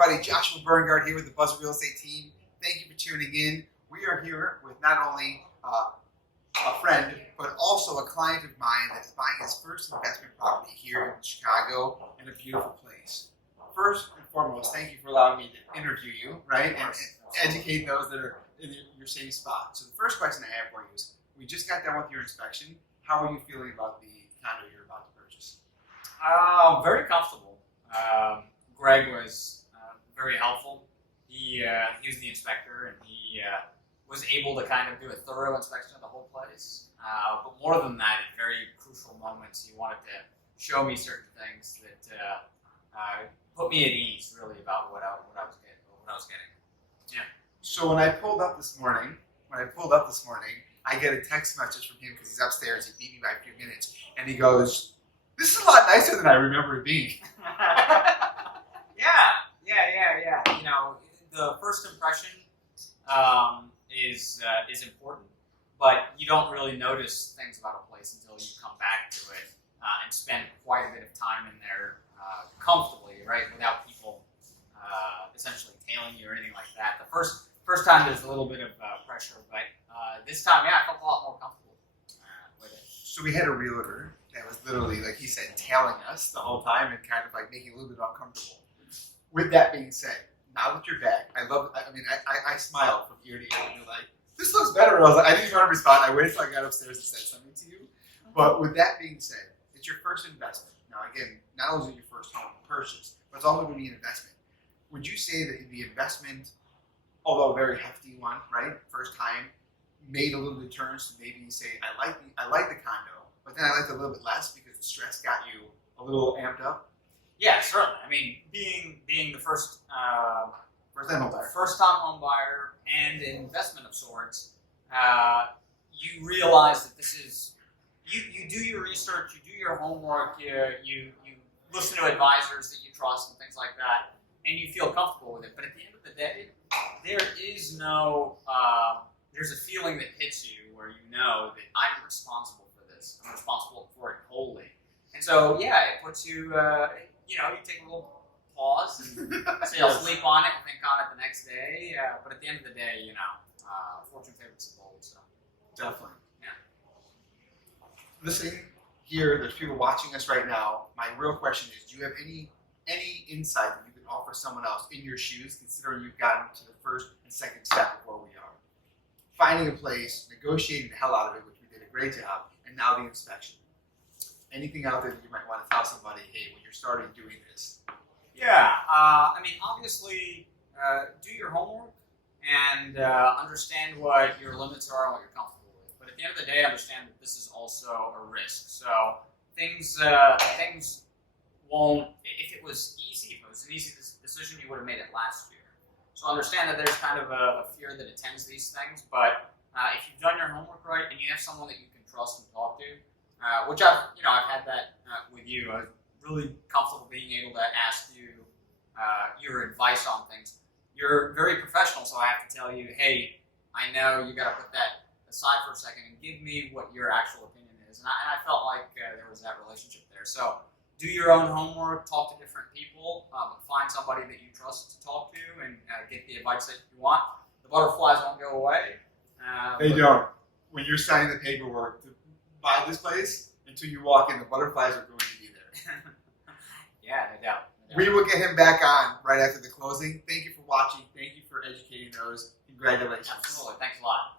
everybody, Joshua Berngard here with the Buzz Real Estate team. Thank you for tuning in. We are here with not only a friend, but also a client of mine that is buying his first investment property here in Chicago in a beautiful place. First and foremost, thank you for allowing me to interview you, right, and educate those that are in your same spot. So the first question I have for you is, we just got done with your inspection. How are you feeling about the condo you're about to purchase? Very comfortable. Greg was very helpful. He was the inspector, and he was able to kind of do a thorough inspection of the whole place. But more than that, at very crucial moments, he wanted to show me certain things that put me at ease, really, about what I was getting. Yeah. So when I pulled up this morning, I get a text message from him because he's upstairs. He beat me by a few minutes, and he goes, "This is a lot nicer than I remember it being." Yeah. You know, the first impression is important, but you don't really notice things about a place until you come back to it and spend quite a bit of time in there comfortably, right, without people essentially tailing you or anything like that. The first time there's a little bit of pressure, but this time, I felt a lot more comfortable with it. So we had a realtor that was literally, like he said, tailing us the whole time and kind of like making it a little bit uncomfortable. With that being said, now that you're back, I smiled from ear to ear and you're like, "This looks better." And I was like, I didn't even want to respond. I waited till I got upstairs and said something to you. But with that being said, it's your first investment. Now again, not only is it your first home purchase, but it's also going to be an investment. Would you say that the investment, although a very hefty one, right, first time, made a little deterrence to maybe you say, I like the condo, but then I liked it a little bit less because the stress got you a little amped up? Yeah, certainly. I mean, being the first time home buyer and an investment of sorts, you realize that this is you do your research, you do your homework, you listen to advisors that you trust and things like that, and you feel comfortable with it. But at the end of the day, there is no there's a feeling that hits you where you know that I'm responsible for this. I'm responsible for it wholly. And so, it puts you, you take a little pause and say, I'll sleep on it and think on it the next day. But at the end of the day, fortune favors the bold. So. Definitely. Yeah. Listening here, there's people watching us right now. My real question is, do you have any insight that you can offer someone else in your shoes, considering you've gotten to the first and second step of where we are? Finding a place, negotiating the hell out of it, which we did a great job, and now the inspection. Anything out there that you might want to tell somebody, hey, when you're starting doing this? Yeah, obviously, do your homework and understand what your limits are and what you're comfortable with. But at the end of the day, understand that this is also a risk. So things won't. If it was easy, if it was an easy decision, you would have made it last year. So understand that there's kind of a fear that attends these things. But if you've done your homework right and you have someone that you can trust and talk to, which I've had that with you. I was really comfortable being able to ask you your advice on things. You're very professional, so I have to tell you, hey, I know you got to put that aside for a second and give me what your actual opinion is. And I felt like there was that relationship there. So do your own homework, talk to different people, find somebody that you trust to talk to, and get the advice that you want. The butterflies won't go away. They don't. When you're signing the paperwork to buy this place, until you walk in, the butterflies are going to be there. Yeah, no doubt. We will get him back on right after the closing. Thank you for watching. Thank you for educating those. Congratulations. Absolutely. Thanks a lot.